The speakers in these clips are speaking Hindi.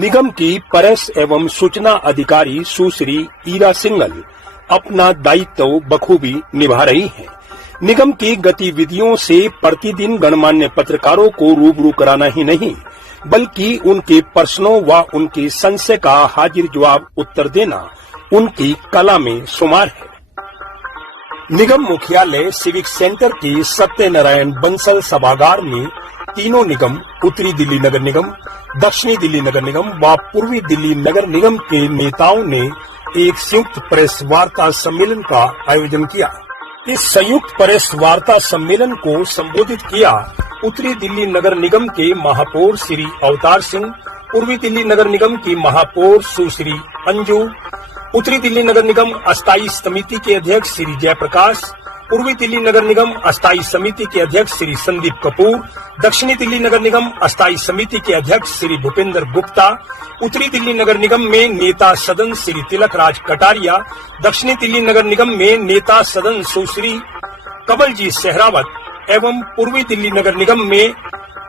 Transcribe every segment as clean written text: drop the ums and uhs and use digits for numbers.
निगम की प्रेस एवं सूचना अधिकारी सुश्री ईरा सिंघल अपना दायित्व बखूबी निभा रही हैं। निगम की गतिविधियों से प्रतिदिन गणमान्य पत्रकारों को रूबरू कराना ही नहीं, बल्कि उनके प्रश्नों व उनके संशय का हाजिर जवाब उत्तर देना उनकी कला में शुमार है। निगम मुख्यालय सिविक सेंटर के सत्यनारायण बंसल सभागार में तीनों निगम, उत्तरी दिल्ली नगर निगम, दक्षिणी दिल्ली नगर निगम व पूर्वी दिल्ली नगर निगम के नेताओं ने एक संयुक्त प्रेस वार्ता सम्मेलन का आयोजन किया। इस संयुक्त प्रेस वार्ता सम्मेलन को संबोधित किया उत्तरी दिल्ली नगर निगम के महापौर श्री अवतार सिंह, पूर्वी दिल्ली नगर निगम की महापौर सुश्री अंजू, उत्तरी दिल्ली नगर निगम अस्थायी समिति के अध्यक्ष श्री जयप्रकाश, पूर्वी दिल्ली नगर निगम अस्थायी समिति के अध्यक्ष श्री संदीप कपूर, दक्षिणी दिल्ली नगर निगम अस्थायी समिति के अध्यक्ष श्री भूपेंद्र गुप्ता, उत्तरी दिल्ली नगर निगम में नेता सदन श्री तिलक राज कटारिया, दक्षिणी दिल्ली नगर निगम में नेता सदन सुश्री कमलजीत सहरावत एवं पूर्वी दिल्ली नगर निगम में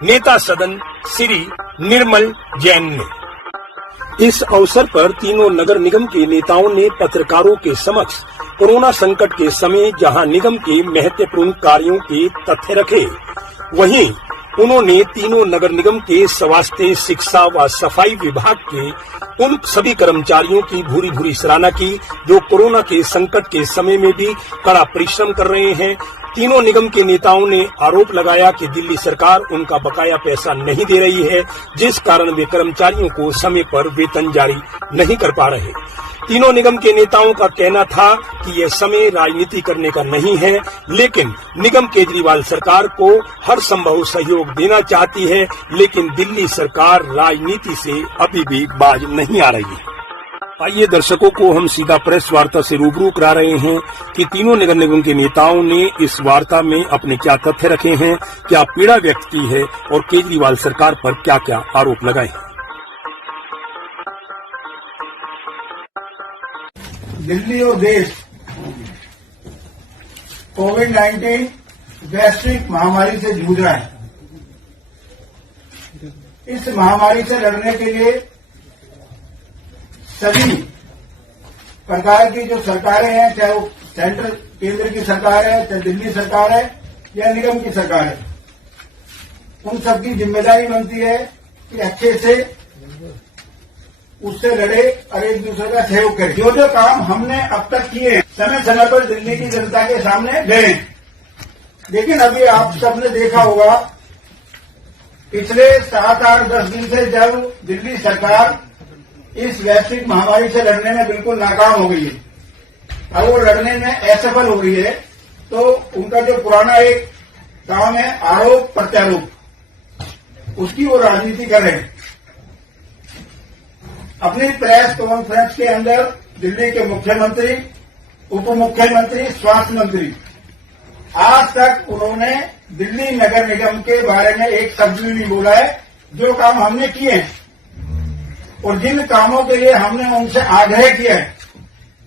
नेता सदन श्री निर्मल जैन ने। इस अवसर पर तीनों नगर निगम के नेताओं ने पत्रकारों के समक्ष कोरोना संकट के समय जहां निगम के महत्वपूर्ण कार्यों के तथ्य रखे, वहीं उन्होंने तीनों नगर निगम के स्वास्थ्य, शिक्षा व सफाई विभाग के उन सभी कर्मचारियों की भूरी भूरी सराहना की जो कोरोना के संकट के समय में भी कड़ा परिश्रम कर रहे हैं। तीनों निगम के नेताओं ने आरोप लगाया कि दिल्ली सरकार उनका बकाया पैसा नहीं दे रही है, जिस कारण वे कर्मचारियों को समय पर वेतन जारी नहीं कर पा रहे। तीनों निगम के नेताओं का कहना था कि यह समय राजनीति करने का नहीं है, लेकिन निगम केजरीवाल सरकार को हर संभव सहयोग देना चाहती है, लेकिन दिल्ली सरकार राजनीति से अभी भी बाज नहीं आ रही है। आइए दर्शकों को हम सीधा प्रेस वार्ता से रूबरू करा रहे हैं कि तीनों नगर निगम के नेताओं ने इस वार्ता में अपने क्या तथ्य रखे हैं, क्या पीड़ा व्यक्त की है और केजरीवाल सरकार पर क्या क्या आरोप लगाए हैं। दिल्ली और देश कोविड-19 वैश्विक महामारी से जूझ रहा है। इस महामारी से लड़ने के लिए सभी प्रकार की जो सरकारें हैं, चाहे वो सेंट्रल केंद्र की सरकार है, चाहे दिल्ली सरकार है या निगम की सरकार है, उन सबकी जिम्मेदारी बनती है कि अच्छे से उससे लड़े और एक दूसरे का सहयोग करें। जो जो काम हमने अब तक किए समय समय पर दिल्ली की जनता के सामने गए, लेकिन अभी आप सबने देखा होगा पिछले 7, 8, 10 दिन से जब दिल्ली सरकार इस वैश्विक महामारी से लड़ने में बिल्कुल नाकाम हो गई है, अब वो लड़ने में असफल हो गई है, तो उनका जो पुराना एक काम है आरोप प्रत्यारोप, उसकी वो राजनीति कर रहे हैं। अपनी प्रेस कॉन्फ्रेंस के अंदर दिल्ली के मुख्यमंत्री, उप मुख्यमंत्री, स्वास्थ्य मंत्री, आज तक उन्होंने दिल्ली नगर निगम के बारे में एक शब्द भी नहीं बोला है। जो काम हमने किए हैं और जिन कामों के लिए हमने उनसे आग्रह किया है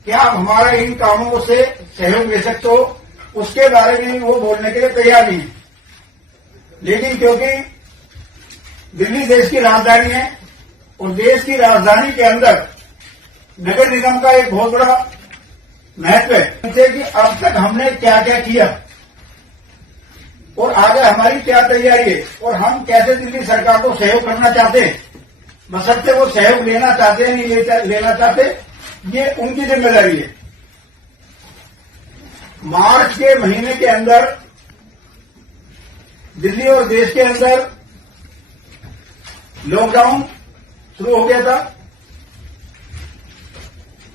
कि आप हमारा इन कामों से सहयोग ले सकते हो, उसके बारे में वो बोलने के लिए तैयार नहीं है। लेकिन क्योंकि दिल्ली देश की राजधानी है और देश की राजधानी के अंदर नगर निगम का एक बहुत बड़ा महत्व है कि अब तक हमने क्या क्या किया और आगे हमारी क्या तैयारी है और हम कैसे दिल्ली सरकार को सहयोग करना चाहते हैं, बशर्ते वो सहयोग लेना चाहते हैं नहीं लेना चाहते, ये उनकी जिम्मेदारी है। मार्च के महीने के अंदर दिल्ली और देश के अंदर लॉकडाउन शुरू हो गया था।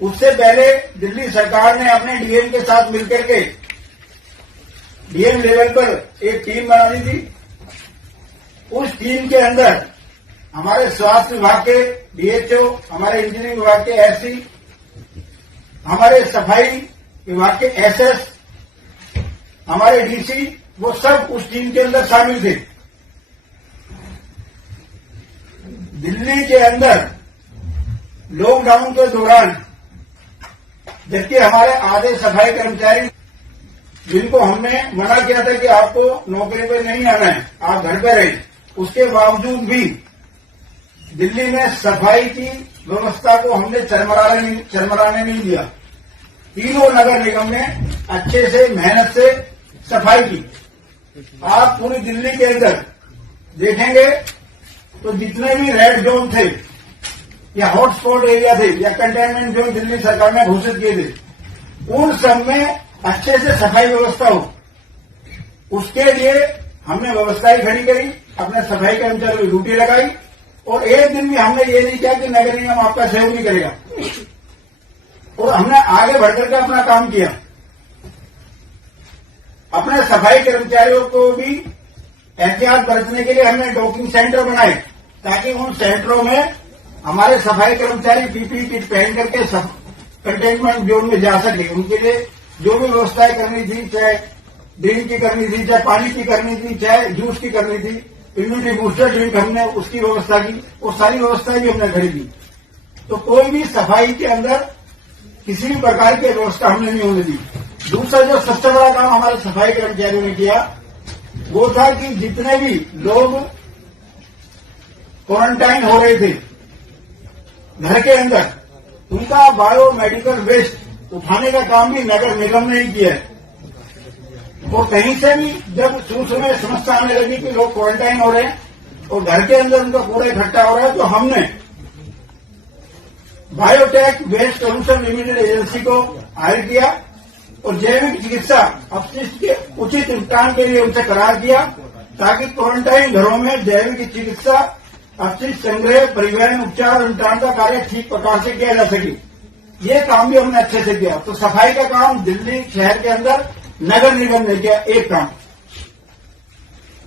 उससे पहले दिल्ली सरकार ने अपने डीएम के साथ मिलकर के डीएम लेवल पर एक टीम बना दी थी। उस टीम के अंदर हमारे स्वास्थ्य विभाग के डीएचओ, हमारे इंजीनियरिंग विभाग के एससी, हमारे सफाई विभाग के एसएस, हमारे डीसी, वो सब उस टीम के अंदर शामिल थे। दिल्ली के अंदर लॉकडाउन के दौरान जबकि हमारे आधे सफाई कर्मचारी जिनको हमने मना किया था कि आपको नौकरी पर नहीं आना है, आप घर पर रहें, उसके बावजूद भी दिल्ली में सफाई की व्यवस्था को हमने चरमराने नहीं दिया। तीनों नगर निगम ने अच्छे से मेहनत से सफाई की। आप पूरी दिल्ली के अंदर देखेंगे तो जितने भी रेड जोन थे या हॉटस्पॉट एरिया थे या कंटेनमेंट जोन दिल्ली सरकार ने घोषित किए थे, उन सब में अच्छे से सफाई व्यवस्था हो, उसके लिए हमने व्यवस्थाएं खड़ी करी, अपने सफाई कर्मचारियों की ड्यूटी लगाई और एक दिन भी हमने ये नहीं किया कि नगर निगम आपका सहयोग नहीं करेगा, और हमने आगे बढ़कर के अपना काम किया। अपने सफाई कर्मचारियों को भी एहतियात बरतने के लिए हमने डॉकिंग सेंटर बनाए ताकि उन सेंटरों में हमारे सफाई कर्मचारी पीपीई किट पहन करके कंटेनमेंट जोन में जा सके। उनके लिए जो भी व्यवस्थाएं करनी थी, चाहे ड्रिंक की करनी थी, चाहे पानी की करनी थी, चाहे जूस की करनी थी, इम्यूनिटी बूस्टर ड्रिंक हमने उसकी व्यवस्था की, वो सारी व्यवस्थाएं भी हमने खरीदी। तो कोई भी सफाई के अंदर किसी भी प्रकार की व्यवस्था हमने नहीं होने दी। दूसरा जो सबसे बड़ा काम हमारे सफाई कर्मचारियों ने किया वो था कि जितने भी लोग क्वारंटाइन हो रहे थे घर के अंदर, उनका बायोमेडिकल वेस्ट उठाने का काम भी नगर निगम ने ही किया है। और कहीं से भी जब शुरू में समस्या आने लगी कि लोग क्वारंटाइन हो रहे हैं और घर के अंदर उनका कूड़ा इकट्ठा हो रहा है, तो हमने biotech waste solution limited agency को हायर किया और जैविक चिकित्सा अपशिष्ट के उचित निपटान के लिए उनसे करार किया ताकि क्वारंटाइन घरों में जैविक चिकित्सा अपशिष्ट संग्रह, परिवहन, उपचार और निपटान का कार्य ठीक प्रकार से किया जा सके। ये काम भी हमने अच्छे से किया। तो सफाई का काम दिल्ली शहर के अंदर नगर निगम ने किया, एक काम।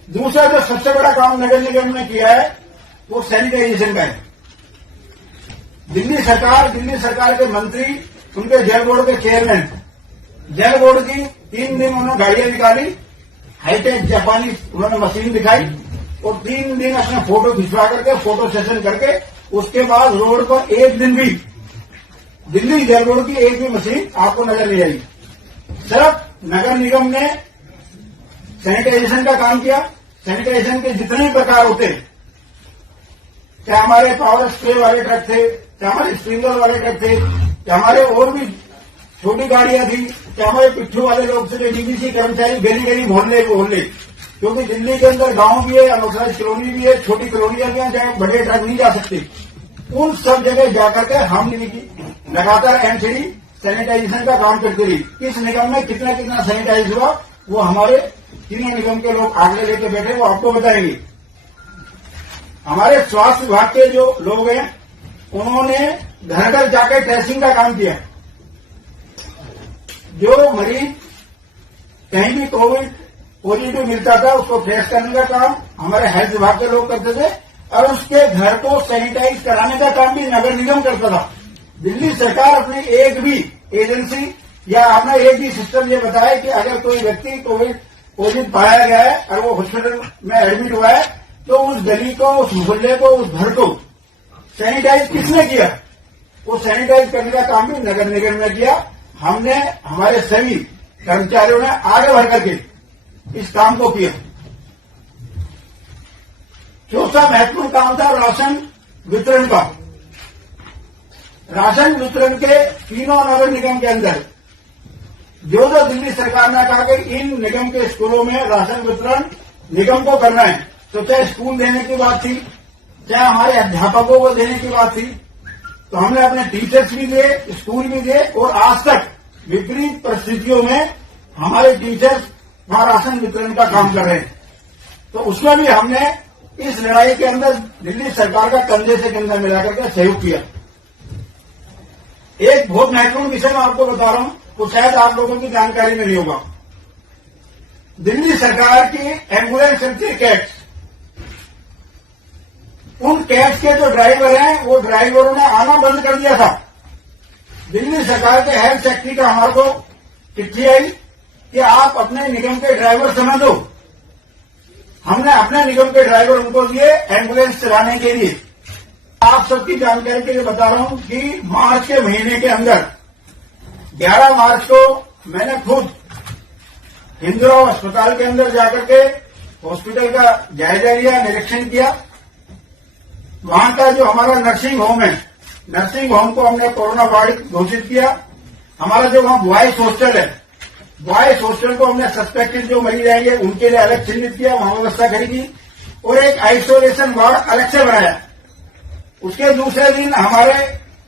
दूसरा जो सबसे बड़ा काम नगर निगम ने किया है वो सैनिटाइजेशन का है। दिल्ली सरकार के मंत्री, उनके जल बोर्ड के चेयरमैन, जल बोर्ड की 3 दिन उन्होंने गाड़ियां निकाली, हाईटेक जापानी उन्होंने मशीन दिखाई और 3 दिन अपने फोटो खिंचवा करके फोटो सेशन करके उसके बाद रोड पर एक दिन भी दिल्ली जल बोर्ड की एक भी मशीन आपको नजर नहीं आई। सिर्फ नगर निगम ने सैनिटाइजेशन का काम किया। सैनिटाइजेशन के जितने भी प्रकार होते, चाहे हमारे पावर स्प्रे वाले ट्रक थे, चाहे हमारे स्प्रिंकलर वाले ट्रक थे, चाहे हमारे और भी छोटी गाड़ियां थी, चाहे हमारे पिट्ठू वाले लोग थे, डीबीसी कर्मचारी गली गली मोहल्ले क्योंकि दिल्ली के अंदर गांव भी है, अनऑथराइज कॉलोनी भी है, छोटी कॉलोनियां भी हैं जहां बड़े ट्रक नहीं जा सकते। उन सब जगह जाकर के हम लगातार एमसीडी सैनिटाइजेशन का काम करते रही। किस निगम में कितना सैनिटाइज हुआ वो हमारे तीनों निगम के लोग आगे लेके बैठे, वो आपको बताएंगे। हमारे स्वास्थ्य विभाग के जो लोग हैं उन्होंने घर घर जाकर टेस्टिंग का काम किया। जो मरीज कहीं भी कोविड पॉजिटिव मिलता था उसको ट्रेस करने का काम हमारे हेल्थ विभाग के लोग करते थे और उसके घर को सैनिटाइज कराने का काम भी नगर निगम करता था। दिल्ली सरकार अपनी एक भी एजेंसी या अपना एक भी सिस्टम ये बताया कि अगर कोई व्यक्ति कोविड पॉजिटिव पाया गया है और वो हॉस्पिटल में एडमिट हुआ है तो उस गली को, उस मोहल्ले को, उस घर को सैनिटाइज किसने किया, वो सैनिटाइज करने का काम भी नगर निगम ने किया। हमने हमारे सभी कर्मचारियों ने आगे बढ़ करके इस काम को किया। चौथा महत्वपूर्ण काम था राशन वितरण का। राशन वितरण के तीनों नगर निगम के अंदर जो दिल्ली सरकार ने कहा कि इन निगम के स्कूलों में राशन वितरण निगम को करना है, तो चाहे स्कूल देने की बात थी, चाहे हमारे अध्यापकों को देने की बात थी, तो हमने अपने टीचर्स भी दिए, स्कूल भी दिए और आज तक विपरीत परिस्थितियों में हमारे टीचर्स वहां राशन वितरण का काम कर रहे हैं। तो उसमें भी हमने इस लड़ाई के अंदर दिल्ली सरकार का कंधे से कंधा मिलाकर के सहयोग किया। एक बहुत महत्वपूर्ण विषय मैं आपको बता रहा हूं, तो शायद आप लोगों की जानकारी में नहीं होगा। दिल्ली सरकार की एम्बुलेंस चलती है कैट्स, उन कैट्स के जो ड्राइवर हैं वो ड्राइवरों ने आना बंद कर दिया था। दिल्ली सरकार के हेल्थ सेक्रेटरी का हमारे को चिट्ठी आई कि आप अपने निगम के ड्राइवर समझ दो। हमने अपने निगम के ड्राइवर उनको दिए एम्बुलेंस चलाने के लिए। आप सबकी जानकारी के लिए बता रहा हूं कि मार्च के महीने के अंदर 11 मार्च को मैंने खुद हिंदूराव अस्पताल के अंदर जाकर के हॉस्पिटल का जायजा लिया, निरीक्षण किया वहां का जो हमारा नर्सिंग होम है, नर्सिंग होम को हमने कोरोना वार्ड घोषित किया। हमारा जो वहां बॉयज हॉस्टल है, बॉयज हॉस्टल को हमने सस्पेक्टेड जो मरीज आएंगे उनके लिए अलग चिन्हित किया, वहां व्यवस्था करी गई और एक आइसोलेशन वार्ड अलग से बनाया। उसके दूसरे दिन हमारे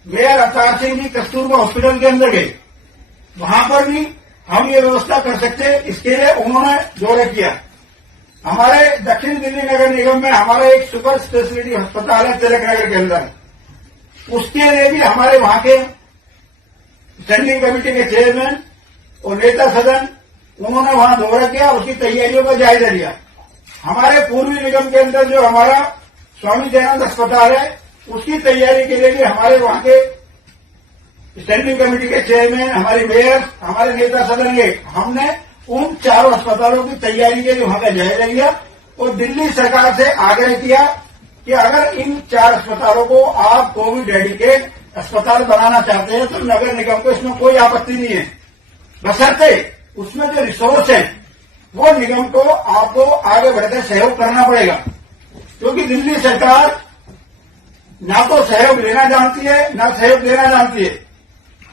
मेयर अवतार सिंह जी कस्तूरबा हॉस्पिटल के अंदर गए, वहां पर भी हम ये व्यवस्था कर सकते हैं, इसके लिए उन्होंने दौरा किया। हमारे दक्षिण दिल्ली नगर निगम में हमारा एक सुपर स्पेशलिटी अस्पताल है तिलक नगर के अंदर, उसके लिए भी हमारे वहां के स्टैंडिंग कमेटी के चेयरमैन और नेता सदन उन्होंने वहां दौरा किया, उसकी तैयारियों का जायजा लिया। हमारे पूर्वी निगम के अंदर जो हमारा स्वामी दयानंद अस्पताल है, उसकी तैयारी के लिए भी हमारे वहां के स्टैंडिंग कमेटी के चेयरमैन, हमारे मेयर, हमारे नेता सदन के, हमने उन चारों अस्पतालों की तैयारी के लिए वहां का जायजा लिया और दिल्ली सरकार से आग्रह किया कि अगर इन 4 अस्पतालों को आप कोविड डेडिकेट अस्पताल बनाना चाहते हैं तो नगर निगम को इसमें कोई आपत्ति नहीं है, बशर्ते उसमें जो रिसोर्स है वो निगम को आपको आगे बढ़कर सहयोग करना पड़ेगा, क्योंकि दिल्ली सरकार ना तो सहयोग लेना जानती है ना सहयोग देना जानती है।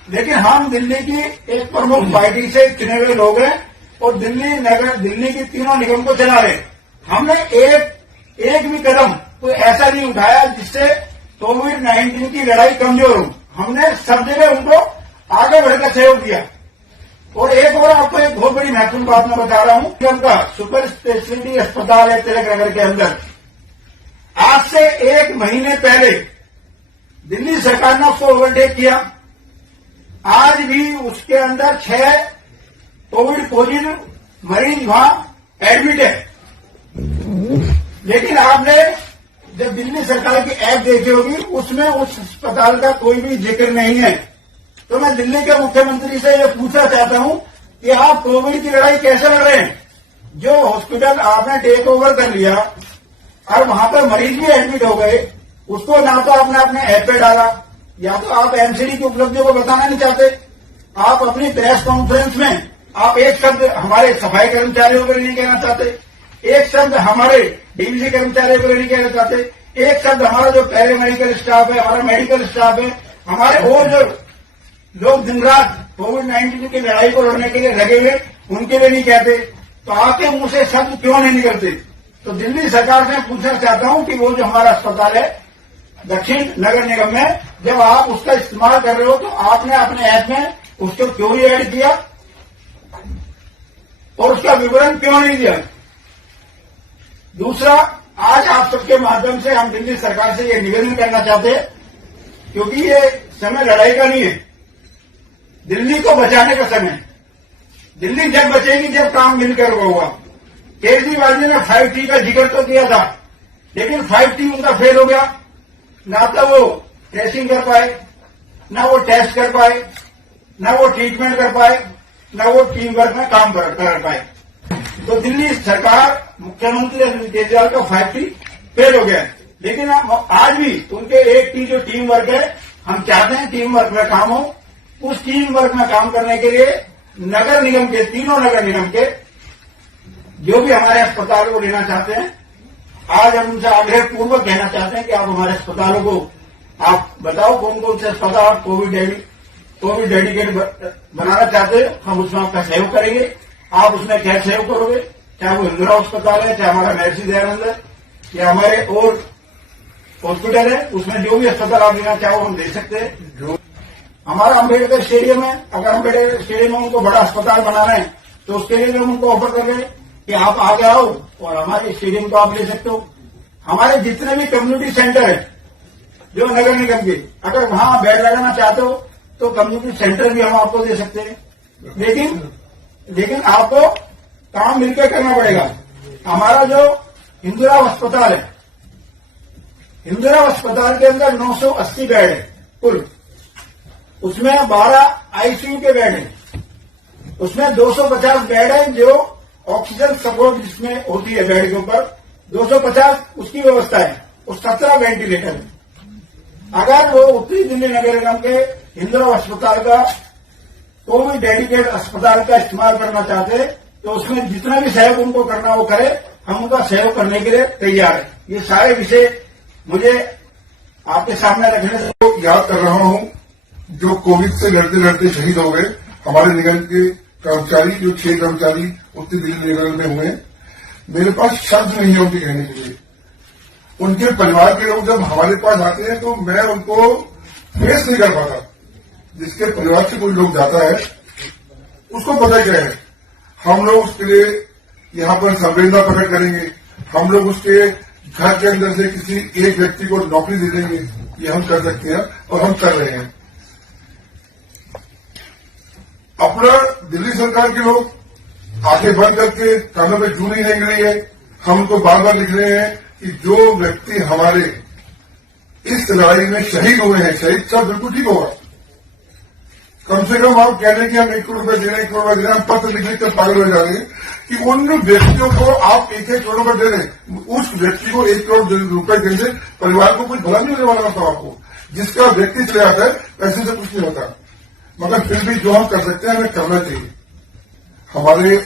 लेकिन हम दिल्ली की एक प्रमुख पार्टी से चुने हुए लोग हैं और दिल्ली की तीनों निगम को चला रहे। हमने एक भी कदम कोई ऐसा नहीं उठाया जिससे कोविड-19 की लड़ाई कमजोर हो। हमने सब जगह उनको आगे बढ़कर सहयोग दिया। और एक और आपको एक बहुत बड़ी महत्वपूर्ण बात मैं बता रहा हूं कि उनका सुपर स्पेशलिटी अस्पताल है तिलक नगर के अंदर, आज से 1 महीने पहले दिल्ली सरकार ने उसको ओवरटेक किया। आज भी उसके अंदर 6 कोविड पॉजिटिव मरीज वहां एडमिट है। लेकिन आपने जब दिल्ली सरकार की ऐप देखी होगी, उसमें उस अस्पताल का कोई भी जिक्र नहीं है। तो मैं दिल्ली के मुख्यमंत्री से ये पूछना चाहता हूं कि आप कोविड की लड़ाई कैसे लड़ रहे हैं? जो हॉस्पिटल आपने टेक ओवर कर लिया और वहां पर मरीज भी एडमिट हो गए, उसको ना तो आपने अपने ऐप पे डाला, या तो आप एमसीडी की उपलब्धियों को बताना नहीं चाहते। आप अपनी प्रेस कॉन्फ्रेंस में आप एक शब्द हमारे सफाई कर्मचारियों को नहीं कहना चाहते, एक शब्द हमारे डीवीसी कर्मचारियों को नहीं कहना चाहते, एक शब्द हमारा जो पैरा मेडिकल स्टाफ है, हमारा मेडिकल स्टाफ है, हमारे और जो लोग दिन रात कोविड-19 की लड़ाई को लड़ने के लिए लगे हुए, उनके लिए नहीं कहते। तो आपके मुंह से शब्द क्यों नहीं निकलते? तो दिल्ली सरकार से पूछना चाहता हूं कि वो जो हमारा अस्पताल है दक्षिण नगर निगम में, जब आप उसका इस्तेमाल कर रहे हो तो आपने अपने ऐप में उसको क्यों नहीं ऐड किया और उसका विवरण क्यों नहीं दिया? दूसरा, आज आप सबके माध्यम से हम दिल्ली सरकार से ये निवेदन करना चाहते हैं, क्योंकि ये समय लड़ाई का नहीं है, दिल्ली को बचाने का समय। दिल्ली जब बचेगी जब काम मिलकर होगा। केजरीवाल जी ने 5T का जिक्र तो किया था, लेकिन 5T उनका फेल हो गया। ना तो वो ट्रेसिंग कर पाए, ना वो टेस्ट कर पाए, ना वो ट्रीटमेंट कर पाए, ना वो टीम वर्क में काम कर पाए। तो दिल्ली सरकार, मुख्यमंत्री अरविंद केजरीवाल का 5T फेल हो गया। लेकिन आज भी उनके 1T जो टीम वर्क है, हम चाहते हैं टीम वर्क में काम हो। उस टीम वर्क में काम करने के लिए नगर निगम के, तीनों नगर निगम के जो भी हमारे अस्पताल को लेना चाहते हैं, आज हम उनसे आग्रह पूर्वक कहना चाहते हैं कि आप हमारे अस्पतालों को आप बताओ कौन कौन से अस्पताल आप कोविड डेडिकेट बनाना चाहते हैं, हम उसमें आपका सहयोग करेंगे। आप उसमें क्या सहयोग करोगे, चाहे वो इंदिरा अस्पताल है, चाहे हमारा महर्षि दयानंद है, या हमारे और हॉस्पिटल है, उसमें जो भी अस्पताल आप लेना चाहो हम दे सकते हैं। हमारा अम्बेडकर स्टेडियम है, अगर अम्बेडकर स्टेडियम में उनको बड़ा अस्पताल बनाना है तो उसके लिए भी हम उनको ऑफर कर रहे हैं कि आप आगे आओ और हमारे स्टेडियम को आप ले सकते हो। हमारे जितने भी कम्युनिटी सेंटर है जो नगर निगम के, अगर वहां बेड लगाना चाहते हो तो कम्युनिटी सेंटर भी हम आपको दे सकते हैं। लेकिन आपको काम मिलकर करना पड़ेगा। हमारा जो इंदिरा अस्पताल है, इंदिरा अस्पताल के अंदर 980 बेड है कुल, उसमें 12 आईसीयू के बेड है, उसमें 250 बेड है जो ऑक्सीजन सपोर्ट जिसमें होती है बेड के ऊपर, 250 उसकी व्यवस्था है और 17 वेंटिलेटर है। अगर वो उत्तरी दिल्ली नगर निगम के इंदिरा अस्पताल का कोविड डेडिकेट अस्पताल का इस्तेमाल करना चाहते हैं तो उसमें जितना भी सहयोग उनको करना वो करे, हम उनका सहयोग करने के लिए तैयार है। ये सारे विषय मुझे आपके सामने रखने से तो याद कर रहा हूं जो कोविड से लड़ते लड़ते शहीद हो गए हमारे निगम के कर्मचारी, जो 6 कर्मचारी उत्तर दिल्ली निगम में हुए। मेरे पास शब्द नहीं है उनके कहने के लिए। उनके परिवार के लोग जब हमारे पास आते हैं तो मैं उनको फेस नहीं कर पाता। जिसके परिवार से कोई लोग जाता है उसको पता क्या है। हम लोग उसके लिए यहाँ पर संवेदना प्रकट करेंगे। हम लोग उसके घर के अंदर से किसी एक व्यक्ति को नौकरी दे देंगे। ये हम कर सकते हैं और हम कर रहे हैं। अपना दिल्ली सरकार के लोग आंखें बंद करके कानों में जू नहीं रेंग रही है। हम उनको बार बार लिख रहे हैं कि जो व्यक्ति हमारे इस लड़ाई में शहीद हुए हैं, शहीद सब बिल्कुल ठीक होगा। कम से कम आप कह रहे हैं कि हम 1 करोड़ रुपए दे रहे हैं, 1 करोड़ रुपए दे रहे हैं, हम पत्र लिख कर पागल हो जा रहे हैं कि उन व्यक्तियों को आप 1-1 करोड़ रुपए दे रहे हैं। उस व्यक्ति को 1 करोड़ रुपए देने से परिवार को कुछ भला नहीं होने वाला था। आपको जिसका व्यक्ति चले आता है पैसे से कुछ नहीं होता। मगर फिर भी जो हम कर सकते हैं हमें करना चाहिए। हमारे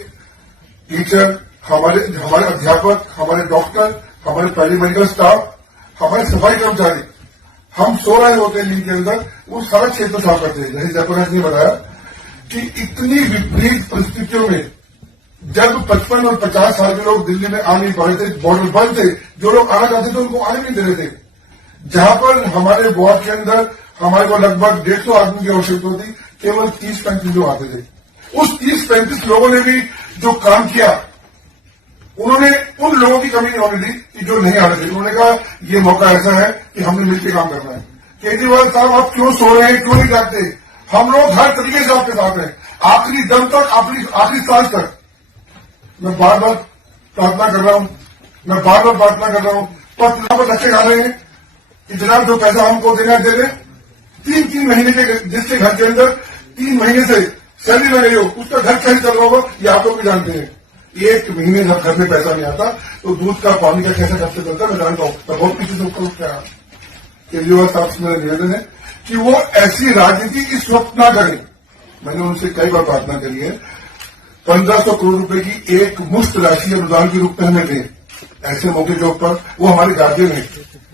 टीचर, हमारे अध्यापक, हमारे डॉक्टर, हमारे पैरामेडिकल स्टाफ, हमारे सफाई कर्मचारी, हम सो रहे होते हैं नींद के अंदर, वो सारा क्षेत्र साफ करते हैं। जैसे जयप्रकाश ने बताया कि इतनी विपरीत परिस्थितियों में जब 55 और 50 साल के लोग दिल्ली में आ नहीं पा रहे थे, बॉर्डर बंद थे, जो लोग आना चाहते थे उनको आने नहीं दे रहे थे। जहां पर हमारे वार्ड के अंदर हमारे को लगभग 150 आदमी की आवश्यकता होती, केवल 30-35 लोग आते थे। उस 30-35 लोगों ने भी जो काम किया, उन्होंने उन लोगों की कमी नहीं होने दी कि जो नहीं आ रहे थे। उन्होंने कहा ये मौका ऐसा है कि हमने मिलकर काम करना है। केजरीवाल साहब आप क्यों सो रहे हैं, क्यों नहीं जागते? हम लोग हर तरीके से आपके साथ हैं, आखिरी दम तक, आखिरी सांस तक। मैं बार बार प्रार्थना कर रहा हूं, पत्र पर धक्के खा रहे हैं कि जनाब जो पैसा हमको देना दे दें। 3-3 महीने के जिसके घर के अंदर 3 महीने से सैलरी में नहीं हो, उसका घर कैसे चल रहा होगा ये आप लोग भी जानते हैं। 1 महीने जब घर में पैसा नहीं आता तो दूध का पानी का कैसे खर्च चलता है मैं जानता हूं। मैं बहुत पीछे से ऊपर उठ गया। केजरीवाल साहब से मेरा निवेदन है कि वो ऐसी राजनीति इस वक्त ना करें। मैंने उनसे कई बार प्रार्थना करी है 1500 करोड़ रुपए की एक मुफ्त राशि अनुदान के रूप में हमें दें। ऐसे मौके के ऊपर वो हमारे गार्जियन है।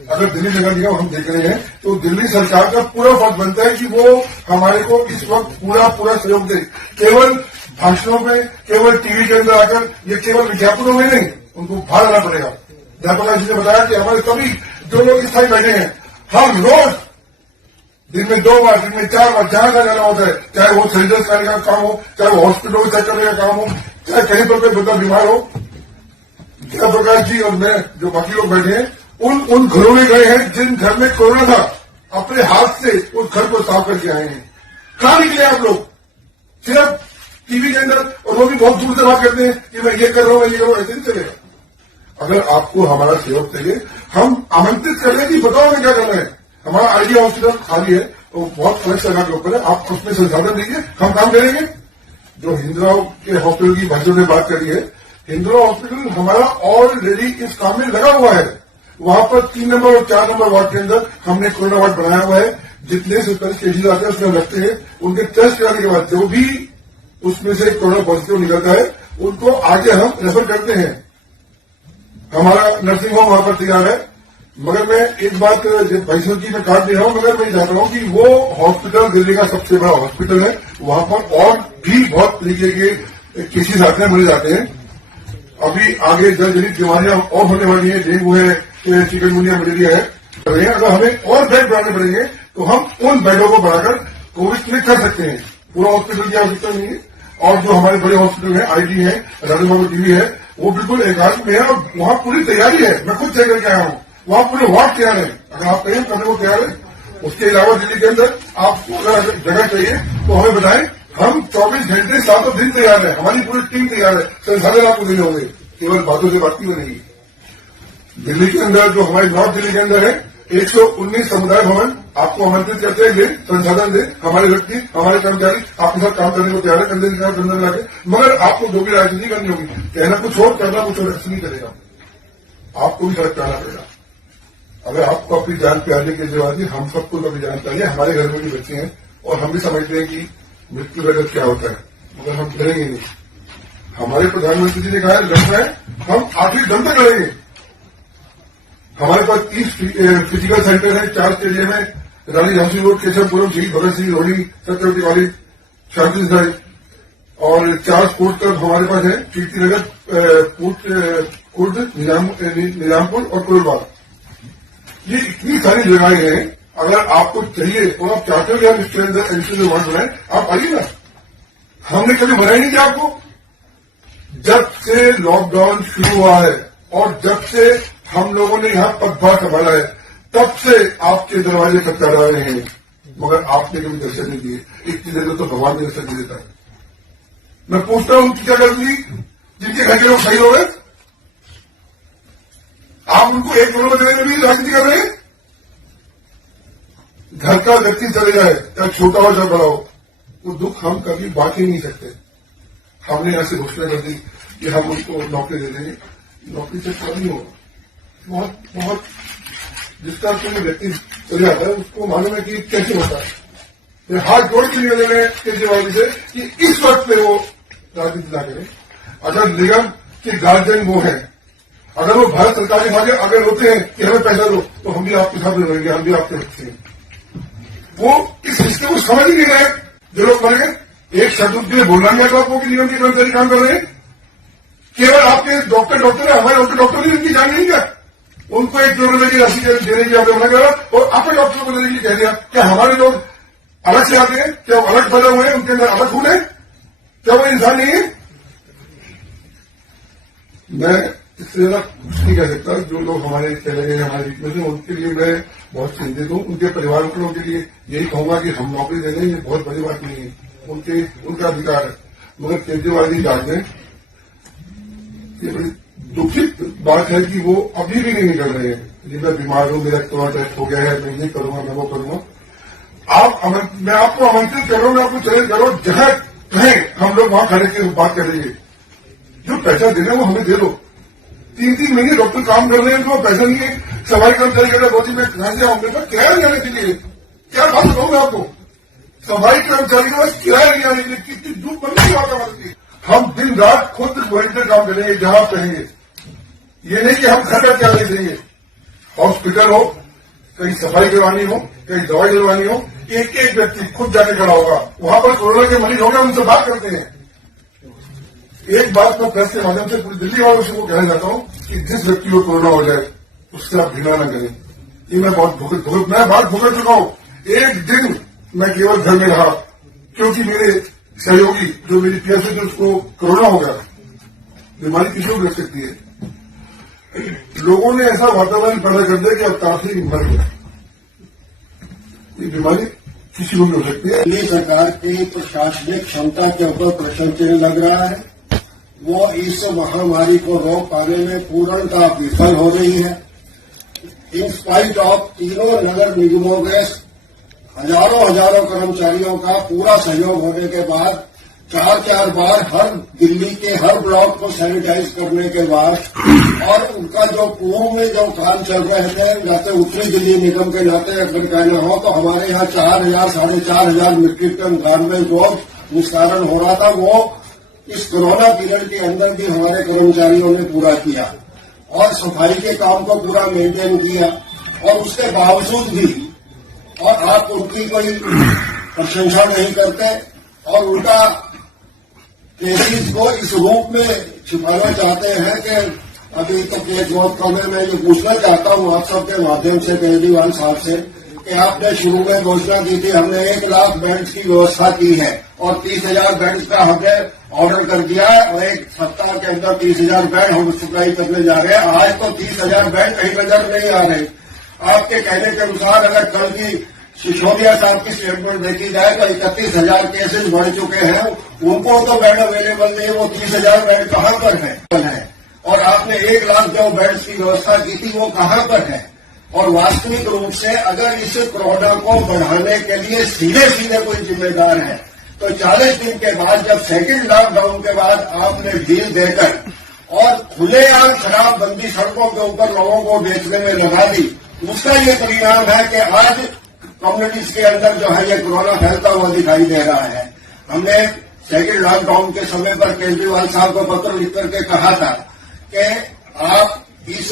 अगर दिल्ली जगह दिया हम देख रहे हैं तो दिल्ली सरकार का पूरा फर्ज बनता है कि वो हमारे को इस वक्त पूरा सहयोग दे। केवल भाषणों में, केवल टीवी के अंदर आकर, ये केवल विज्ञापनों में नहीं, उनको बाहर आना पड़ेगा। जयप्रकाश जी ने बताया कि हमारे सभी जो लोग इस साइड बैठे हैं, हम रोज दिन में 2 बार, दिन में 4 बार जहां जाना होता है, चाहे वो सेंटर्स करने का काम हो, चाहे वो हॉस्पिटल चेक करने का काम हो, चाहे कहीं पर कोई बंदा बीमार हो। जयप्रकाश जी और मैं जो बाकी लोग बैठे हैं उन घरों में गए हैं जिन घर में कोरोना था, अपने हाथ से उस घर को साफ करके आए हैं। कहां निकले आप लोग? सिर्फ टीवी के अंदर, और वो भी बहुत दूर से बात करते हैं कि मैं ये कर रहा हूं, मैं ये कर रहा हूं। ऐसे नहीं चलेगा। अगर आपको हमारा सहयोग चाहिए, हम आमंत्रित कर रहे हैं कि बताओ हमें क्या करना है। हमारा आइडिया हॉस्पिटल खाली है, वो बहुत अलग जगह के ऊपर है, आप उसमें संसाधन दीजिए, हम काम करेंगे। जो हिंदुराव के हॉस्पिटल की भाषण में बात करी है, हिंदुराव हॉस्पिटल हमारा ऑलरेडी इस काम में लगा हुआ है। वहां पर 3 नंबर और 4 नंबर वार्ड के अंदर हमने कोरोना वार्ड बनाया हुआ है। जितने से केसेज आते हैं उसमें लगते हैं, उनके टेस्ट कराने के बाद जो भी उसमें से कोरोना पॉजिटिव निकलता है उनको आगे हम रेफर करते हैं। हमारा नर्सिंग होम वहां पर तैयार है। मगर मैं एक बात पैसों की मैं काट दे रहा हूं, मगर मैं चाहता हूं कि वो हॉस्पिटल दिल्ली का सबसे बड़ा हॉस्पिटल है, वहां पर और भी बहुत तरीके के केसेज आते हैं, मरीज आते हैं। अभी आगे जलजनित बीमारियां और होने वाली है, डेंगू है, चिकनगुनिया, मलेरिया है। अगर हमें और बेड बनाने पड़ेंगे तो हम उन बेडों को बढ़ाकर कोविड में कर सकते हैं। पूरा हॉस्पिटल की आवश्यकता नहीं है। और जो हमारे बड़े हॉस्पिटल है, आईडी है, राजू टीवी है, वो बिल्कुल एकांत में है और वहां पूरी तैयारी है। मैं खुद चेक करके आया हूं, वहां पूरे वार्ड तैयार है। अगर आप कहें करने को तैयार है। उसके अलावा दिल्ली के अंदर आपको अगर जगह चाहिए तो हमें बताएं, हम 24 घंटे 7 दिन तैयार है, हमारी पूरी टीम तैयार है। संसाधन आपको देने होंगे, केवल बातों से बात नहीं बनेगी। दिल्ली के अंदर जो हमारे नॉर्थ दिल्ली के अंदर है 119 समुदाय भवन आपको आमंत्रित करते हैं, संसाधन दे, हमारे व्यक्ति, हमारे कर्मचारी आपके साथ काम करने को तैयार है, कंधे के साथ कंधे मिला के। मगर आपको जो भी राजनीति करनी होगी, कहना कुछ और, करना कुछ और, ऐसा नहीं करेगा। आपको भी सड़क पे आना पड़ेगा। अगर आपको अपनी जान प्यारे केजरीवाल जी, हम सबको कभी जान चाहिए। हमारे घर में भी बच्चे हैं और हम भी समझते हैं कि मृत्यु का क्या होता है, मगर हम डरेंगे नहीं। हमारे प्रधानमंत्री जी ने कहा है लड़ना है, हम आखिरी दम तक लड़ेंगे। हमारे पास 30 फिजिकल सेंटर है, 4 स्टेडियम है, रानी झांसी रोड, केशवपुरम, शहीद भगत सिंह, रोहिणी, सत्यवती कॉलेज, शांति ड्राइव, और 4 स्पोर्ट्स क्लब हमारे पास है, कीर्तिनगर, कुर्द, निजामपुर और कुलबाग। ये इतनी सारी जगहें हैं। अगर आपको चाहिए और आप चाहते हो कि आप इसके अंदर एडिशनल वार्ड बनाए, आप आइए ना। हमने कभी बनाया नहीं किया आपको। जब से लॉकडाउन शुरू हुआ है और जब से हम लोगों ने यहां पदभार संभाला है, तब से आपके दरवाजे खटखटा रहे हैं, मगर आपने कभी दर्शन नहीं दिए। इतनी देर तो भगवान ने दर्शन दे देता है। मैं पूछता हूं उनकी क्या गलती, जिनके घर के लोग सही हो गए, आप उनको 1 करोड़ देने में भी राजनीति कर रहे हैं। घर का व्यक्ति चले जाए, चाहे छोटा हो चाहे बड़ा हो, वो दुख हम कभी बांट ही नहीं सकते। हमने ऐसे घोषणा कर दी कि हम उनको नौकरी दे देंगे, नौकरी से कम नहीं होगा। बहुत बहुत जिसका कोई व्यक्ति चले जाता है उसको मालूम है कि कैसे होता है। तो हाथ जोड़ के लिए दे रहे हैं केजरीवाल जी से कि इस वक्त पे वो राजनीति ना करें। अगर निगम के गार्जियन वो है, अगर वो भारत सरकार के आगे अगर होते हैं कि हमें पैसा दो, तो हम भी आपके साथ रहेंगे, हम भी आपके बच्चे हैं। वो इस रिश्ते को समझ ही नहीं रहे। जो लोग मरेंगे, एक शब्द के लिए बोलना नहीं आता आपको कि निगम के कर्मचारी काम कर रहे हैं। केवल आपके डॉक्टर है, हमारे डॉक्टर नहीं, उनकी जान नहीं क्या? उनको 1 करोड़ रुपए की राशि देने की आपने मना करा और अपने डॉक्टरों को देने के लिए कह दिया। क्या हमारे लोग अलग से आते हैं? क्या वो अलग पैदा हुए हैं? उनके अंदर अलग खून है? क्या वो इंसान नहीं है? मैं इससे ज्यादा कुछ नहीं कह सकता। जो लोग हमारे चले गए हमारे बीच में से, उनके लिए मैं बहुत चिंतित हूं। उनके परिवार के लोगों के लिए यही कहूंगा कि हम नौकरी दे दें, ये बहुत बड़ी बात नहीं है, उनका अधिकार है। मगर केजरीवाल जी जान दें, ये बड़ी दुखित बात है कि वो अभी भी नहीं निकल रहे हैं। जी मैं बीमार हूं, मेरा कोरोना टेस्ट हो गया है, मैं ये करूंगा, मैं वो करूंगा। मैं आपको आमंत्रित कर रहा हूं, मैं आपको चैलेंज कर रहा हूं, जहां कहें हम लोग वहां खड़े के बात करेंगे। जो पैसा देना वो हमें दे दो। 3-3 महीने डॉक्टर काम कर रहे हैं, तो पैसा नहीं है। सफाई कर्मचारी कहते हैं बहुत में कहां से आऊंगे, मैं किराया जाने के लिए क्या बात बताऊं मैं आपको। सफाई कर्मचारी के पास किराया नहीं आने के लिए कितनी दूर बंदी की बात हमारी। हम दिन रात खुद वॉलंटियर काम करेंगे जहां कहेंगे। ये नहीं कि हम घर का क्या ले देंगे। हॉस्पिटल हो, कहीं सफाई करवानी हो, कहीं दवाई दिलवानी हो, एक एक व्यक्ति खुद जाके खड़ा होगा। वहां पर कोरोना के मरीज होंगे, उनसे बात करते हैं। एक बात मैं प्रेस के माध्यम से पूरी दिल्ली वालों से को कहना चाहता हूं कि जिस व्यक्ति को कोरोना हो जाए उससे आप घृणा न करें। ये मैं बहुत भुगत चुका हूं। एक दिन मैं केवल घर में रहा क्योंकि मेरे सहयोगी जो मेरी पीएस है, जो उसको कोरोना हो गया। बीमारी किसी को भी लग सकती है। लोगों ने ऐसा वातावरण पैदा कर दिया कि अब काफी मर गया। ये बीमारी किसी को भी हो सकती है। दिल्ली सरकार की प्रशासनिक क्षमता के ऊपर प्रश्न चिन्ह लग रहा है। वो इस महामारी को रोक पाने में पूर्णतः विफल हो रही है। इन स्पाइट ऑफ तीनों नगर निगमों के हजारों कर्मचारियों का पूरा सहयोग होने के बाद 4 बार हर दिल्ली के हर ब्लॉक को सैनिटाइज करने के बाद और उनका जो पूर्व में जो काम चल रहे थे, जैसे उत्तरी दिल्ली निगम के नाते अगर कहना हो तो हमारे यहाँ 4,000 साढ़े 4,000 मीट्रिक टन गार्बेज रोज निस्तारण हो रहा था। वो इस कोरोना पीरियड के अंदर भी हमारे कर्मचारियों ने पूरा किया और सफाई के काम को पूरा मेंटेन किया। और उसके बावजूद भी और आप उनकी कोई प्रशंसा नहीं करते और उनका केसेज को इस रूप में छिपाना चाहते हैं कि अभी तो केस बहुत कम है। मैं ये पूछना चाहता हूं आप सबके माध्यम से केजरीवाल साहब से कि आपने शुरू में घोषणा की थी, हमने 1 लाख बेड्स की व्यवस्था की है और 30,000 बेड्स का हमने ऑर्डर कर दिया है और 1 सप्ताह के अंदर 30,000 बेड हम सप्लाई करने जा रहे हैं। आज तो 30,000 बेड कहीं नजर नहीं आ रहे। आपके कहने के अनुसार अगर कल की सिसोदिया साहब की स्टेटमेंट देखी जाए तो 31,000 केसेज बढ़ चुके हैं। उनको तो बेड अवेलेबल नहीं है, वो 30,000 बेड कहां पर है? और आपने 1 लाख जो बेड्स की व्यवस्था की थी वो कहां पर है? और वास्तविक रूप से अगर इस कोरोना को बढ़ाने के लिए सीधे कोई जिम्मेदार है तो 40 दिन के बाद जब सेकेंड लॉकडाउन के बाद आपने ढील देकर और खुलेआम शराबबंदी सड़कों के ऊपर लोगों को बेचने में लगा दी, उसका ये परिणाम है कि आज कम्युनिटीज के अंदर जो है ये कोरोना फैलता हुआ दिखाई दे रहा है। हमने सेकेंड लॉकडाउन के समय पर केजरीवाल साहब को पत्र लिख करके कहा था कि आप इस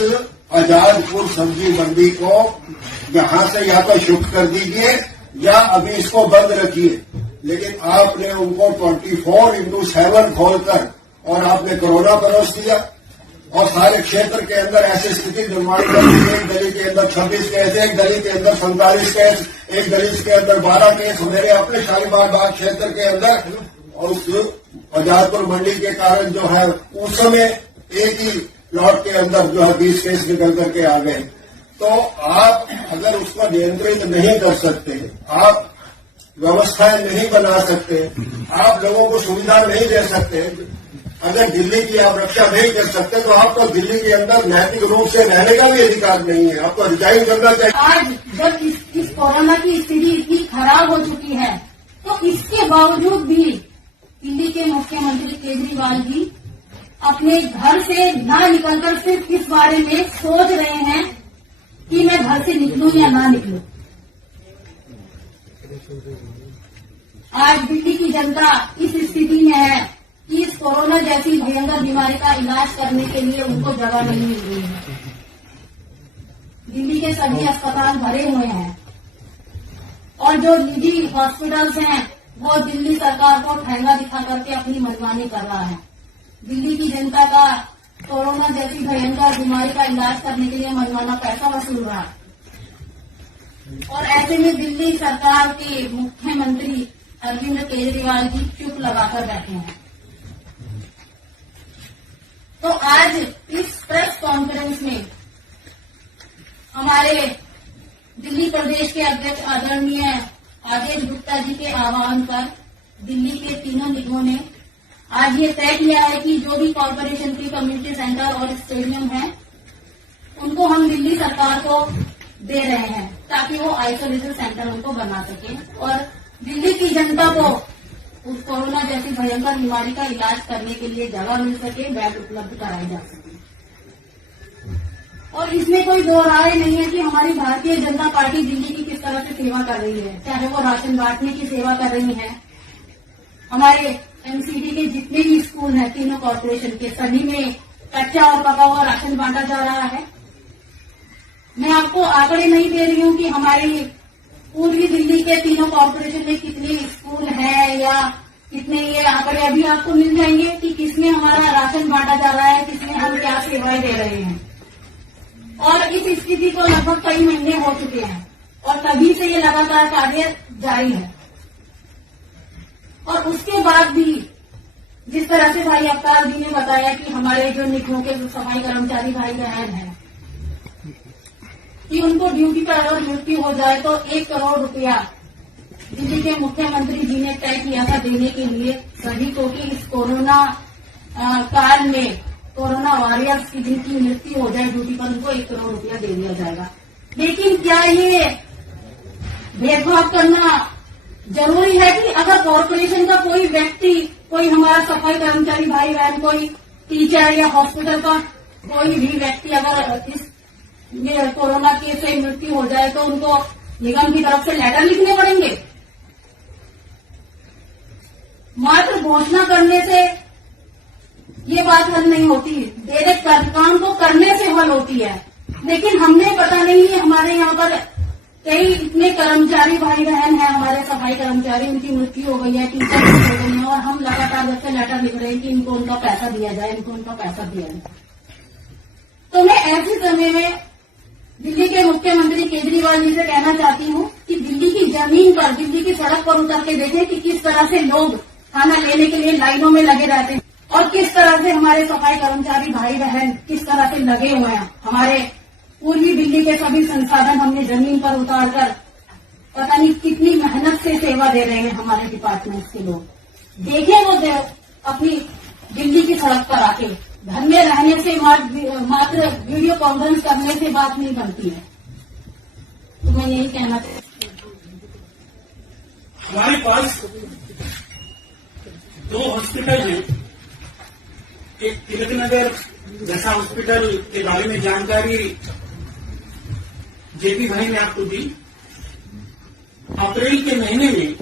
आजादपुर सब्जी मंडी को यहां से या तो शिफ्ट कर दीजिए या अभी इसको बंद रखिए। लेकिन आपने उनको 24/7 खोलकर और आपने कोरोना परोस दिया और सारे क्षेत्र के अंदर ऐसी स्थिति निर्माण कर दी। एक गली के अंदर 26 केस, एक गली के अंदर 47 केस, एक गली के अंदर 12 केस। मेरे अपने शालीमार बाग क्षेत्र के अंदर और उस आजादपुर मंडी के कारण जो है उस समय एक ही प्लॉट के अंदर जो है 20 केस निकल करके आ गए। तो आप अगर उसको नियंत्रित नहीं कर सकते, आप व्यवस्थाएं नहीं बना सकते, आप लोगों को सुविधा नहीं दे सकते, अगर दिल्ली की आप रक्षा नहीं कर सकते तो आपको दिल्ली के अंदर नैतिक रूप से रहने का भी अधिकार नहीं है। आपको रिजाइन करना चाहिए। आज जब इस कोरोना की स्थिति इतनी खराब हो चुकी है तो इसके बावजूद भी दिल्ली के मुख्यमंत्री केजरीवाल जी अपने घर से ना निकलकर सिर्फ इस बारे में सोच रहे हैं कि मैं घर से निकलूं या ना निकलूं। आज दिल्ली की जनता इस स्थिति में है कि इस कोरोना जैसी भयंकर बीमारी का इलाज करने के लिए उनको जगह नहीं मिल रही है। दिल्ली के सभी अस्पताल भरे हुए हैं और जो निजी हॉस्पिटल्स हैं वो दिल्ली सरकार को ठेंगा दिखा करके अपनी मनमानी कर रहा है। दिल्ली की जनता का कोरोना जैसी भयंकर बीमारी का इलाज करने के लिए मनमाना पैसा वसूल रहा है और ऐसे में दिल्ली सरकार के मुख्यमंत्री अरविंद केजरीवाल जी चुप लगाकर बैठे हैं। तो आज इस प्रेस कॉन्फ्रेंस में हमारे दिल्ली प्रदेश के अध्यक्ष आदरणीय आदेश गुप्ता जी के आह्वान पर दिल्ली के तीनों निगमों ने आज ये तय किया है कि जो भी कॉर्पोरेशन की कम्युनिटी सेंटर और स्टेडियम है उनको हम दिल्ली सरकार को दे रहे हैं ताकि वो आइसोलेशन सेंटर उनको बना सके और दिल्ली की जनता को उस कोरोना जैसी भयंकर बीमारी का इलाज करने के लिए जगह मिल सके, बेड उपलब्ध कराई जा सके। और इसमें कोई दो राय नहीं है कि हमारी भारतीय जनता पार्टी दिल्ली की किस तरह से सेवा कर रही है, चाहे वो राशन बांटने की सेवा कर रही है। हमारे एमसीडी के जितने भी स्कूल हैं तीनों कॉर्पोरेशन के, सभी में कच्चा और पका हुआ राशन बांटा जा रहा है। मैं आपको आंकड़े नहीं दे रही हूं कि हमारी पूर्वी दिल्ली के तीनों कॉर्पोरेशन में कितने स्कूल हैं या कितने, ये आंकड़े अभी आपको मिल जाएंगे कि किसमें हमारा राशन बांटा जा रहा है, किसमें हम क्या सेवाएं दे रहे हैं। और इस स्थिति को लगभग कई महीने हो चुके हैं और तभी से ये लगातार कार्य जारी है। और उसके बाद भी जिस तरह से भाई अवतार जी ने बताया कि हमारे जो निगमों के सफाई कर्मचारी भाई बहन हैं कि उनको ड्यूटी पर अगर मृत्यु हो जाए तो 1 करोड़ रुपया दिल्ली के मुख्यमंत्री जी ने तय किया था देने के लिए सभी को कि इस कोरोना काल में कोरोना वॉरियर्स की जिनकी मृत्यु हो जाए ड्यूटी पर उनको 1 करोड़ रुपया दे दिया जाएगा। लेकिन क्या ये भेदभाव करना जरूरी है कि अगर कॉर्पोरेशन का कोई व्यक्ति, कोई हमारा सफाई कर्मचारी भाई बहन, कोई टीचर या हॉस्पिटल का कोई भी व्यक्ति अगर इस कोरोना के से मृत्यु हो जाए तो उनको निगम की तरफ से लेटर लिखने पड़ेंगे? मात्र घोषणा करने से ये बात हल नहीं होती, डायरेक्ट काम को करने से हल होती है। लेकिन हमने पता नहीं है, हमारे यहाँ पर कई इतने कर्मचारी भाई बहन हैं, हमारे सफाई कर्मचारी, उनकी मृत्यु हो गई है, टीचर हो गई है और हम लगातार जब से लेटर लिख रहे हैं कि इनको उनका पैसा दिया जाए, इनको उनका पैसा दिया जाए। तो मैं ऐसे समय में दिल्ली के मुख्यमंत्री केजरीवाल जी से कहना चाहती हूँ कि दिल्ली की जमीन पर, दिल्ली की सड़क पर उतर के देखें कि किस तरह से लोग खाना लेने के लिए लाइनों में लगे रहते हैं और किस तरह से हमारे सफाई कर्मचारी भाई बहन किस तरह से लगे हुए हैं। हमारे पूर्वी दिल्ली के सभी संसाधन हमने जमीन पर उतार कर पता नहीं कितनी मेहनत से सेवा दे रहे हैं हमारे डिपार्टमेंट्स के लोग। देखें वो अपनी दिल्ली की सड़क पर आके, घर में रहने से मात्र वीडियो कॉन्फ्रेंस करने से बात नहीं बनती है। तो मैं यही कहना चाहती हूँ। हमारे पास 2 हॉस्पिटल हैं, एक तिलक नगर जैसा हॉस्पिटल के बारे में जानकारी जेपी भाई ने आपको दी। अप्रैल के महीने में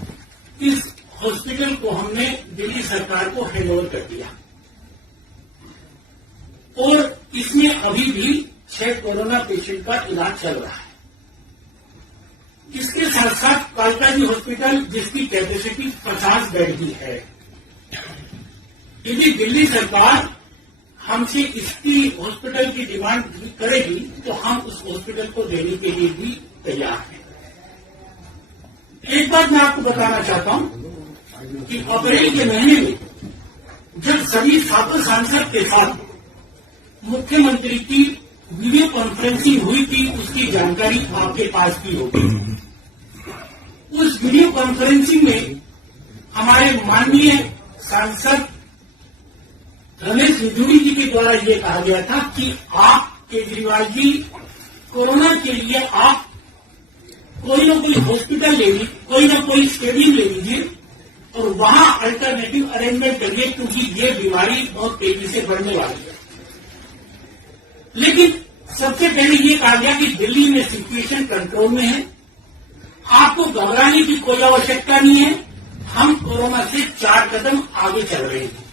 इस हॉस्पिटल को हमने दिल्ली सरकार को हैंडओवर कर दिया और इसमें अभी भी 6 कोरोना पेशेंट का इलाज चल रहा है। इसके साथ साथ कालका जी हॉस्पिटल, जिसकी कैपेसिटी 50 बेड की है, यदि दिल्ली सरकार हमसे इसकी हॉस्पिटल की डिमांड करेगी तो हम उस हॉस्पिटल को देने के लिए भी तैयार हैं। एक बात मैं आपको बताना चाहता हूं कि अप्रैल के महीने में जब सभी सातों सांसद के साथ मुख्यमंत्री की वीडियो कॉन्फ्रेंसिंग हुई थी, उसकी जानकारी आपके पास भी होगी। उस वीडियो कॉन्फ्रेंसिंग में हमारे माननीय सांसद रमेश रिजवी जी के द्वारा ये कहा गया था कि आप केजरीवाल जी, कोरोना के लिए आप कोई ना कोई हॉस्पिटल ले लीजिए, कोई ना कोई स्टेडियम ले लीजिए और वहां अल्टरनेटिव अरेंजमेंट करिए, क्योंकि ये बीमारी बहुत तेजी से बढ़ने वाली है। लेकिन सबसे पहले ये कहा गया कि दिल्ली में सिचुएशन कंट्रोल में है, आपको घबराने की कोई आवश्यकता नहीं है, हम कोरोना से 4 कदम आगे चल रहे हैं।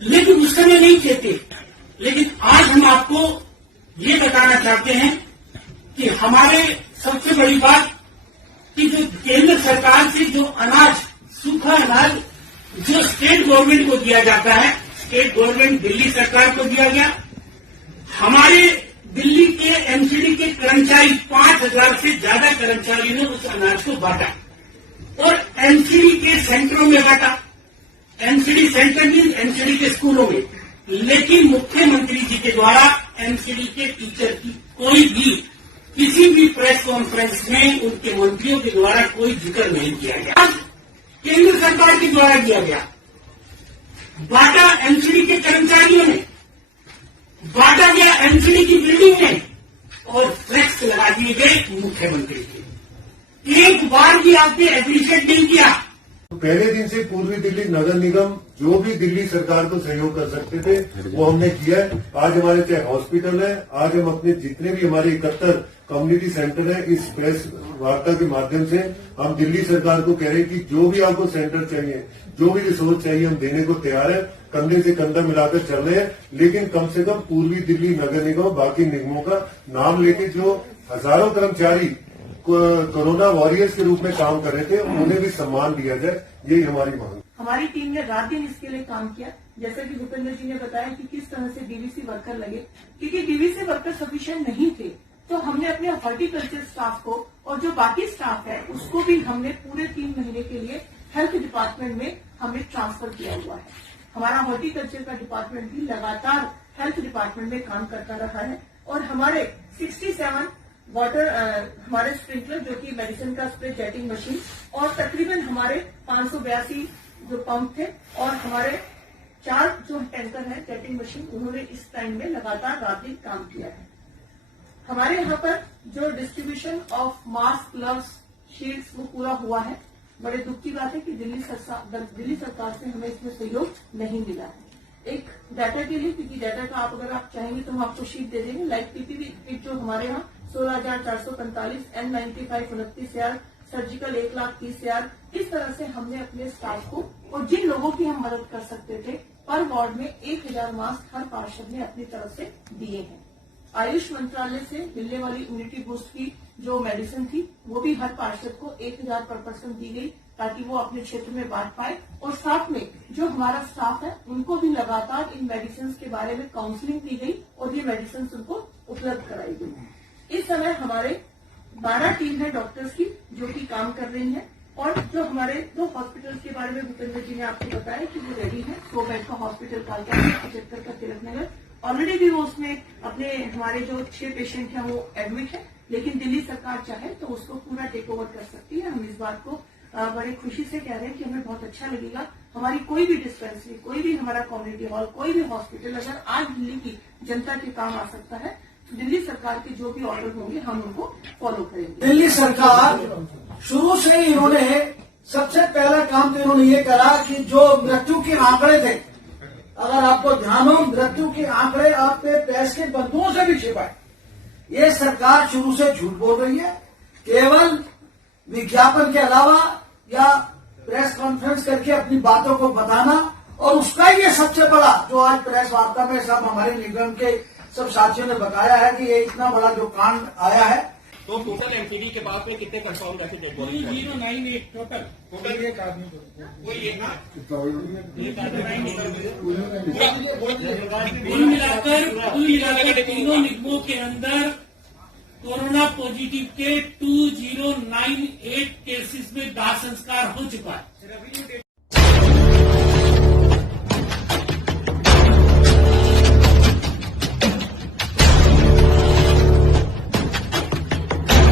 लेकिन उस समय नहीं कहते। लेकिन आज हम आपको ये बताना चाहते हैं कि हमारे सबसे बड़ी बात कि जो केंद्र सरकार से जो अनाज, सूखा अनाज जो स्टेट गवर्नमेंट को दिया जाता है, स्टेट गवर्नमेंट दिल्ली सरकार को दिया गया। हमारे दिल्ली के एमसीडी के कर्मचारी, 5000 से ज्यादा कर्मचारियों ने उस अनाज को बांटा और एमसीडी के सेंटरों में बांटा। एमसीडी सेंटर मीन एमसीडी के स्कूलों में। लेकिन मुख्यमंत्री जी के द्वारा एमसीडी के टीचर की कोई भी किसी भी प्रेस कॉन्फ्रेंस में उनके मंत्रियों के द्वारा कोई जिक्र नहीं किया गया। केंद्र सरकार के द्वारा किया गया। बांटा एमसीडी के कर्मचारियों ने, बांटा गया एमसीडी की बिल्डिंग में और फ्लैक्स लगा दिए गए मुख्यमंत्री के। एक बार भी आपने एप्रिशिएट नहीं किया। पहले दिन से पूर्वी दिल्ली नगर निगम जो भी दिल्ली सरकार को सहयोग कर सकते थे वो हमने किया है। आज हमारे चाहे हॉस्पिटल है, आज हम अपने जितने भी हमारे 71 कम्युनिटी सेंटर है, इस प्रेस वार्ता के माध्यम से हम दिल्ली सरकार को कह रहे हैं कि जो भी आपको सेंटर चाहिए, जो भी रिसोर्स चाहिए, हम देने को तैयार है, कंधे से कंधा मिलाकर चल रहे हैं। लेकिन कम से कम पूर्वी दिल्ली नगर निगम, बाकी निगमों का नाम लेके जो हजारों कर्मचारी कोरोना वॉरियर्स के रूप में काम कर रहे थे, उन्हें भी सम्मान दिया जाए, यही हमारी मांग है। हमारी टीम ने रात दिन इसके लिए काम किया। जैसा कि भूपेंद्र जी ने बताया कि किस तरह से डीवीसी वर्कर लगे, क्योंकि डीवीसी वर्कर सफिशिएंट नहीं थे, तो हमने अपने हॉर्टिकल्चर स्टाफ को और जो बाकी स्टाफ है उसको भी हमने पूरे 3 महीने के लिए हेल्थ डिपार्टमेंट में हमने ट्रांसफर किया हुआ है। हमारा हॉर्टिकल्चर का डिपार्टमेंट भी लगातार हेल्थ डिपार्टमेंट में काम करता रहा है और हमारे 67 वाटर हमारे स्प्रिंकलर जो कि मेडिसिन का स्प्रे जेटिंग मशीन और तकरीबन हमारे 582 जो पंप थे और हमारे 4 जो टैंकर है जेटिंग मशीन, उन्होंने इस टाइम में लगातार रात दिन काम किया है। हमारे यहाँ पर जो distribution of mask, gloves, shields वो पूरा हुआ है। बड़े दुख की बात है कि दिल्ली सरकार से हमें इसमें सहयोग नहीं मिला है। एक डाटा के लिए, क्योंकि डाटा का अगर आप चाहेंगे तो हम आपको शीट दे देंगे। लाइक पीपीपी किट जो हमारे यहाँ 16,445, N95 29,000, सर्जिकल 1,30,000, इस तरह से हमने अपने स्टाफ को और जिन लोगों की हम मदद कर सकते थे पर वार्ड में 1000 मास्क हर पार्षद ने अपनी तरफ से दिए हैं। आयुष मंत्रालय से मिलने वाली इम्यूनिटी बूस्ट की जो मेडिसिन थी वो भी हर पार्षद को 1000 पर पर्सन दी गई ताकि वो अपने क्षेत्र में बांट पाए और साथ में जो हमारा स्टाफ है उनको भी लगातार इन मेडिसिन के बारे में काउंसलिंग दी गई और ये मेडिसिन उनको उपलब्ध कराई गई। इस समय हमारे 12 टीम है डॉक्टर्स की जो कि काम कर रही है और जो हमारे 2 हॉस्पिटल्स के बारे में भूपेंद्र जी ने आपको बताया कि वो रेडी है। 100 बेड का हॉस्पिटल कालका, 75 का तिलक नगर, ऑलरेडी भी वो उसमें अपने हमारे जो 6 पेशेंट हैं वो एडमिट है, लेकिन दिल्ली सरकार चाहे तो उसको पूरा टेक ओवर कर सकती है। हम इस बात को बड़े खुशी से कह रहे हैं कि हमें बहुत अच्छा लगेगा। हमारी कोई भी डिस्पेंसरी, कोई भी हमारा कम्युनिटी हॉल, कोई भी हॉस्पिटल अगर आज दिल्ली की जनता के काम आ सकता है तो दिल्ली सरकार के जो भी ऑर्डर होंगे हम उनको फॉलो करेंगे। दिल्ली सरकार शुरू से ही इन्होंने सबसे पहला काम तो इन्होंने ये करा कि जो मृत्यु के आंकड़े थे, अगर आपको ध्यान हो, मृत्यु के आंकड़े आपके प्रेस के बंधुओं से भी छिपाए। ये सरकार शुरू से झूठ बोल रही है। केवल विज्ञापन के अलावा या प्रेस कॉन्फ्रेंस करके अपनी बातों को बताना और उसका ये सबसे बड़ा जो आज प्रेस वार्ता में सब हमारे निगम के सब साथियों ने बताया है कि ये इतना बड़ा जो कांड आया है। तो टोटल एमसीडी के पास में कितने कंफर्म रखे डेड बॉडी? 2098 टोटल एक आदमी कोई एक ना कुल मिलाकर तीनों निगमों के अंदर कोरोना पॉजिटिव के 2098 केसेस में दाह संस्कार हो चुका है।